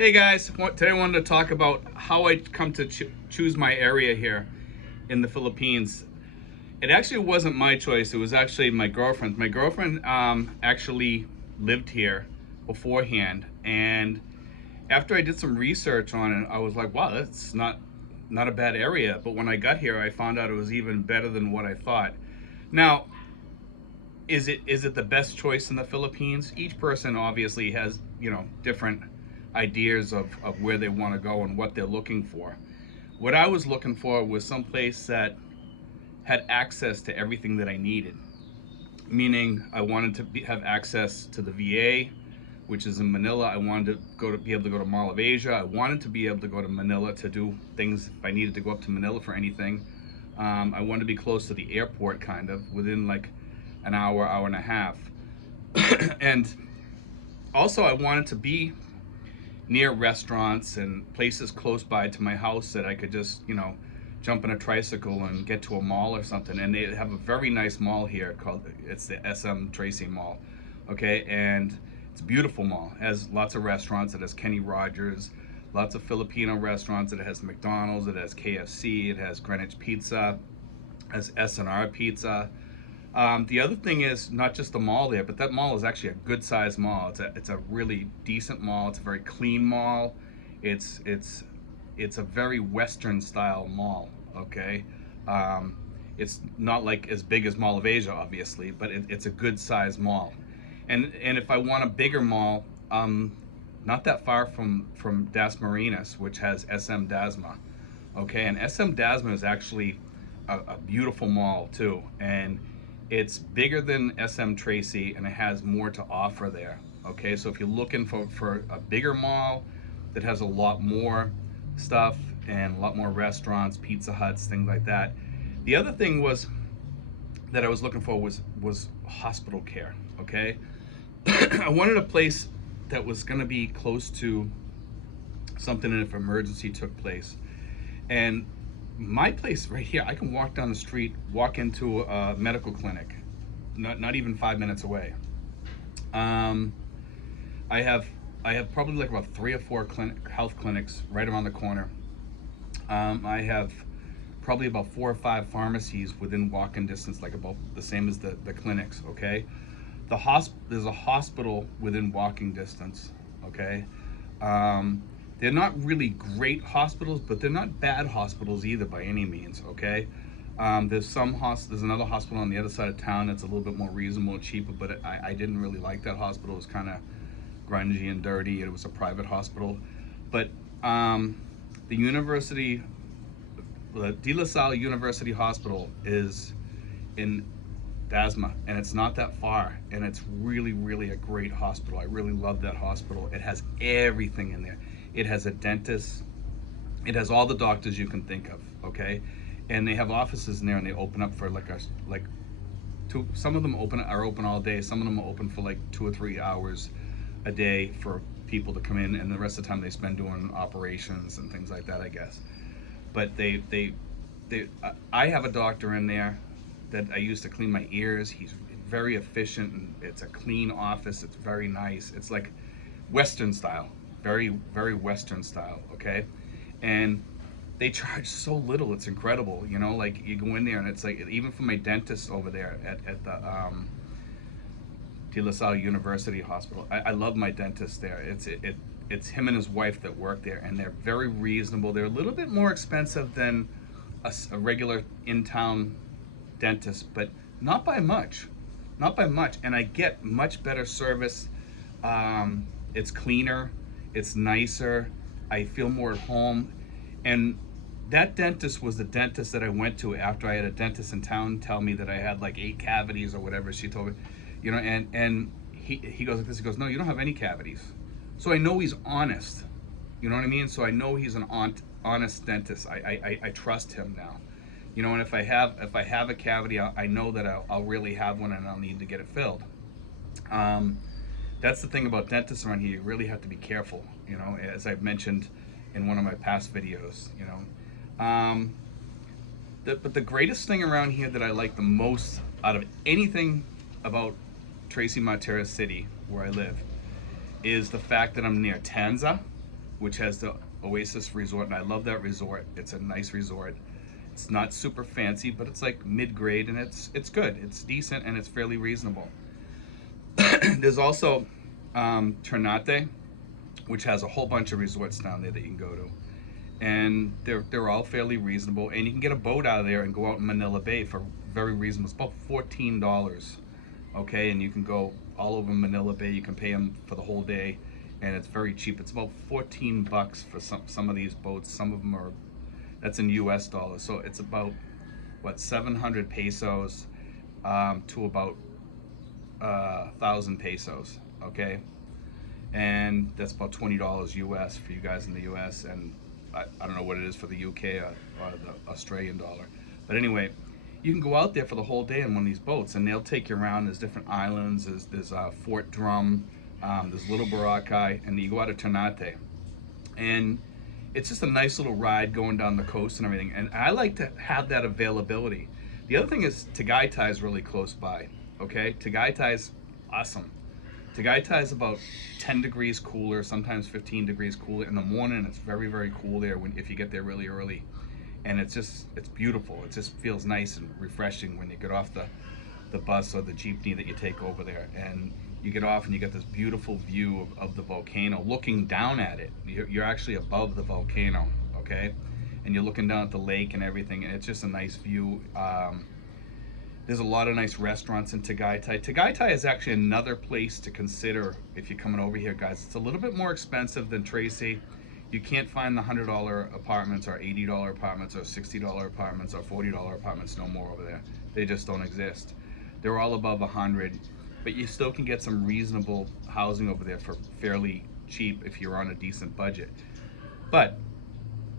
Hey guys, today I wanted to talk about how I come to choose my area here in the Philippines. It actually wasn't my choice, it was actually my girlfriend's. My girlfriend actually lived here beforehand, and after I did some research on it, I was like, wow, that's not a bad area. But when I got here, I found out it was even better than what I thought. Now, is it the best choice in the Philippines? Each person obviously has, different ideas of where they want to go and what they're looking for. What I was looking for was some place that had access to everything that I needed. Meaning, I wanted to have access to the VA, which is in Manila. I wanted to be able to go to Mall of Asia. I wanted to be able to go to Manila to do things if I needed to go up to Manila for anything. I wanted to be close to the airport, kind of within like an hour and a half. And also, I wanted to be near restaurants and places close by to my house that I could just, jump in a tricycle and get to a mall or something. And they have a very nice mall here it's the SM Tracy Mall. Okay, and it's a beautiful mall. It has lots of restaurants. It has Kenny Rogers, lots of Filipino restaurants. It has McDonald's. It has KFC. It has Greenwich Pizza. It has S&R Pizza. The other thing is not just the mall there, but that mall is actually a good sized mall. It's a really decent mall. It's a very clean mall. It's a very Western style mall. Okay, it's not like as big as Mall of Asia, obviously, but it's a good sized mall. And if I want a bigger mall, not that far from Das Marinas, which has SM Dasma. Okay, and SM Dasma is actually a beautiful mall too, and it's bigger than SM Tracy, and it has more to offer there. Okay, so if you're looking for a bigger mall that has a lot more stuff and a lot more restaurants, Pizza Huts, things like that. The other thing was that I was looking for was hospital care. Okay, I wanted a place that was going to be close to something if emergency took place. And my place right here, I can walk down the street, walk into a medical clinic, not even 5 minutes away. I have probably like about 3 or 4 health clinics right around the corner. I have probably about 4 or 5 pharmacies within walking distance, like about the same as the clinics. Okay, there's a hospital within walking distance. Okay. They're not really great hospitals, but they're not bad hospitals either by any means. Okay, there's another hospital on the other side of town that's a little bit more reasonable and cheaper, but I didn't really like that hospital. It was kind of grungy and dirty. It was a private hospital, but the De La Salle University Hospital is in Dasma, and it's not that far, and it's really a great hospital. I really love that hospital. It has everything in there. It has a dentist. It has all the doctors you can think of. Okay, and they have offices in there, and they open up for some of them are open all day. Some of them are open for like 2 or 3 hours a day for people to come in, and the rest of the time they spend doing operations and things like that, I guess. But I have a doctor in there that I use to clean my ears. He's very efficient, and it's a clean office. It's very nice. It's like Western style, very Western style. Okay, and they charge so little. It's incredible. Like you go in there, and it's like, even for my dentist over there at the De La Salle University Hospital, I love my dentist there. It's him and his wife that work there, and they're very reasonable. They're a little bit more expensive than a regular in-town dentist, but not by much. And I get much better service. It's cleaner, it's nicer, I feel more at home. And that dentist was the dentist that I went to after I had a dentist in town tell me that I had like 8 cavities or whatever she told me. And he goes like this, he goes, no, you don't have any cavities. So I know he's honest. You know what I mean? So I know he's an honest dentist. I trust him now. And if I have a cavity, I know that I'll really have one, and I'll need to get it filled. That's the thing about dentists around here. You really have to be careful, as I've mentioned in one of my past videos. But the greatest thing around here that I like the most out of anything about Tracy Matera City, where I live, is the fact that I'm near Tanza, which has the Oasis Resort, and I love that resort. It's a nice resort. It's not super fancy, but it's like mid-grade, and it's good. It's decent, and it's fairly reasonable. There's also Ternate, which has a whole bunch of resorts down there that you can go to, and they're all fairly reasonable. And you can get a boat out of there and go out in Manila Bay for very reasonable. It's about $14, okay, and you can go all over Manila Bay. You can pay them for the whole day, and it's very cheap. It's about 14 bucks for some of these boats. Some of them are, that's in US dollars, so it's about what, 700 pesos to about 1,000 pesos, okay, and that's about $20 US for you guys in the US, and I don't know what it is for the UK or the Australian dollar, but anyway, you can go out there for the whole day in one of these boats, and they'll take you around. There's different islands. There's Fort Drum, there's Little Boracay, and you go out to Ternate, and it's just a nice little ride going down the coast and everything. And I like to have that availability. The other thing is Tagaytay is really close by. Okay, Tagaytay is awesome. Tagaytay is about 10 degrees cooler, sometimes 15 degrees cooler in the morning. It's very, very cool there if you get there really early. And it's beautiful. It just feels nice and refreshing when you get off the bus or the jeepney that you take over there, and you get off and you get this beautiful view of the volcano, looking down at it. You're actually above the volcano, okay, and you're looking down at the lake and everything, and it's just a nice view. There's a lot of nice restaurants in Tagaytay. Tagaytay is actually another place to consider if you're coming over here, guys. It's a little bit more expensive than Tracy. You can't find the $100 apartments or $80 apartments or $60 apartments or $40 apartments no more over there. They just don't exist. They're all above 100, but you still can get some reasonable housing over there for fairly cheap if you're on a decent budget. But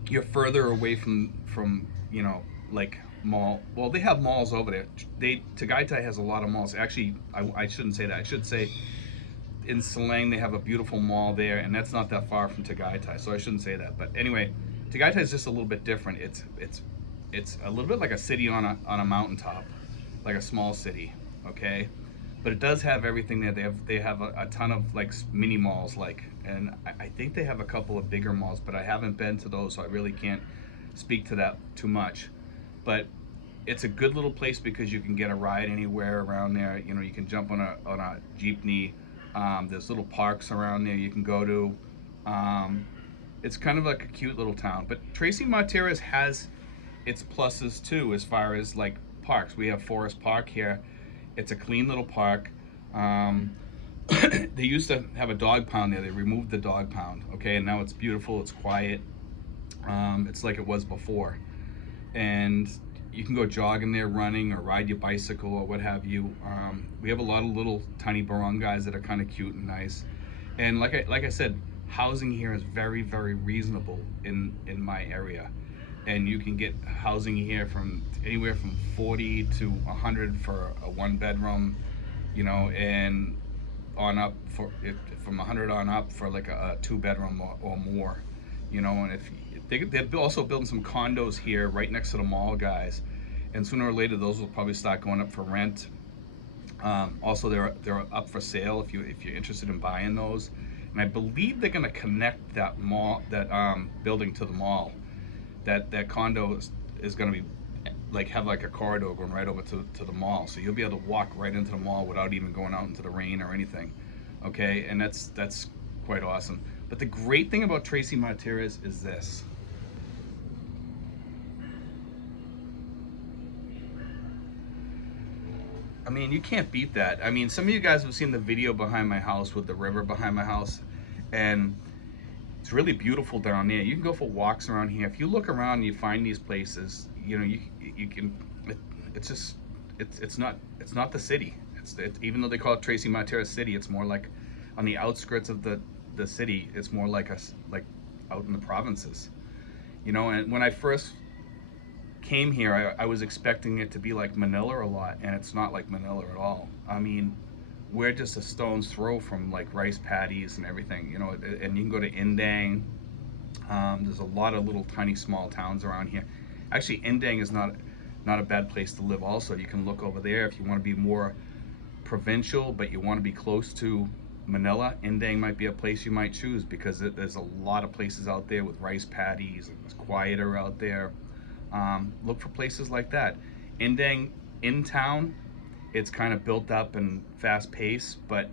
you're further away from you know, like mall. Well, they have malls over there. Tagaytay has a lot of malls. Actually, I shouldn't say that. I should say in Silang they have a beautiful mall there, and that's not that far from Tagaytay, so I shouldn't say that. But anyway, Tagaytay is just a little bit different. It's a little bit like a city on a mountaintop, like a small city, okay? But it does have everything there. They have a ton of like mini malls, and I think they have a couple of bigger malls, but I haven't been to those, so I really can't speak to that too much. But it's a good little place because you can get a ride anywhere around there. You know, you can jump on a jeepney. There's little parks around there you can go to. It's kind of like a cute little town. But Tracy Martirez has its pluses too, as far as like parks. We have Forest Park here. It's a clean little park. They used to have a dog pound there. They removed the dog pound, okay, and now it's beautiful. It's quiet. It's like it was before, and you can go jogging there, running, or ride your bicycle, or what have you. We have a lot of little tiny barangays that are kind of cute and nice. And like I said, housing here is very, very reasonable in my area. And you can get housing here from anywhere from 40 to 100 for a 1-bedroom, you know, and on up from 100 on up for like a 2-bedroom or more, you know. And if they're also building some condos here right next to the mall, guys, and sooner or later those will probably start going up for rent. Also, they're up for sale if you're interested in buying those. And I believe they're going to connect that building to the mall. That condo is going to be have like a corridor going right over to the mall, so you'll be able to walk right into the mall without even going out into the rain or anything, okay? And that's quite awesome. But the great thing about Tracy Martirez is this. I mean, you can't beat that. I mean, some of you guys have seen the video behind my house with the river behind my house, and it's really beautiful down there. You can go for walks around here. If you look around and you find these places, you know, you can. It's not the city. Even though they call it Tracy Martirez City, it's more like on the outskirts of the city. It's more like out in the provinces, you know. And when I first came here, I was expecting it to be like Manila a lot, and it's not like Manila at all. I mean, we're just a stone's throw from like rice paddies and everything, you know. And you can go to Indang. There's a lot of little tiny small towns around here. Actually, Indang is not a bad place to live also. You can look over there if you want to be more provincial, but you want to be close to Manila, Indang might be a place you might choose because there's a lot of places out there with rice paddies, and it's quieter out there. Look for places like that. Indang, in town, it's kind of built up and fast paced, but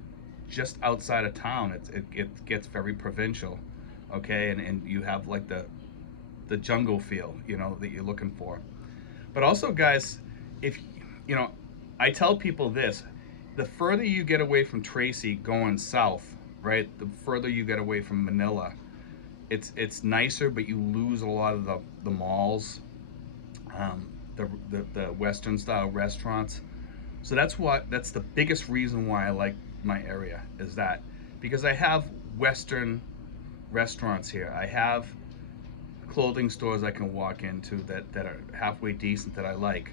just outside of town, it gets very provincial, okay, and you have like the jungle feel, you know, that you're looking for. But also, guys, if you know, I tell people this: the further you get away from Tracy going south, right, the further you get away from Manila, it's nicer, but you lose a lot of the malls, the Western style restaurants. So that's the biggest reason why I like my area, is that because I have Western restaurants here. I have clothing stores I can walk into that are halfway decent that I like.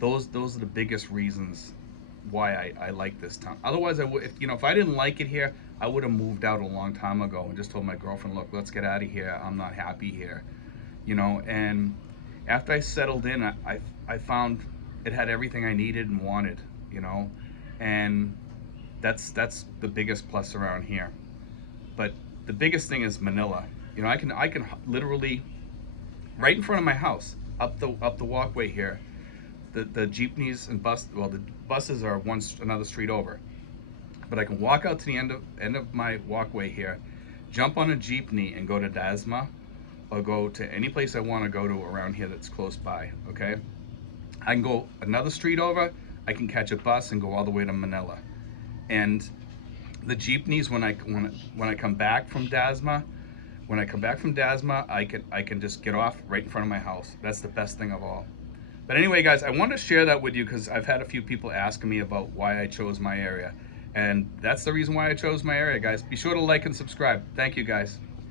Those are the biggest reasons why I like this town. Otherwise, I would, if I didn't like it here, I would have moved out a long time ago and just told my girlfriend, look, let's get out of here. I'm not happy here, And after I settled in, I found it had everything I needed and wanted, and that's the biggest plus around here. But the biggest thing is Manila. I can literally right in front of my house, up the walkway here. The jeepneys and the buses are another street over. But I can walk out to the end of my walkway here, jump on a jeepney and go to Dasma, or go to any place I want to go to around here that's close by. Okay, I can go another street over. I can catch a bus and go all the way to Manila. And the jeepneys, when I come back from Dasma, I can just get off right in front of my house. That's the best thing of all. But anyway, guys, I wanted to share that with you because I've had a few people asking me about why I chose my area. And that's the reason why I chose my area, guys. Be sure to like and subscribe. Thank you, guys.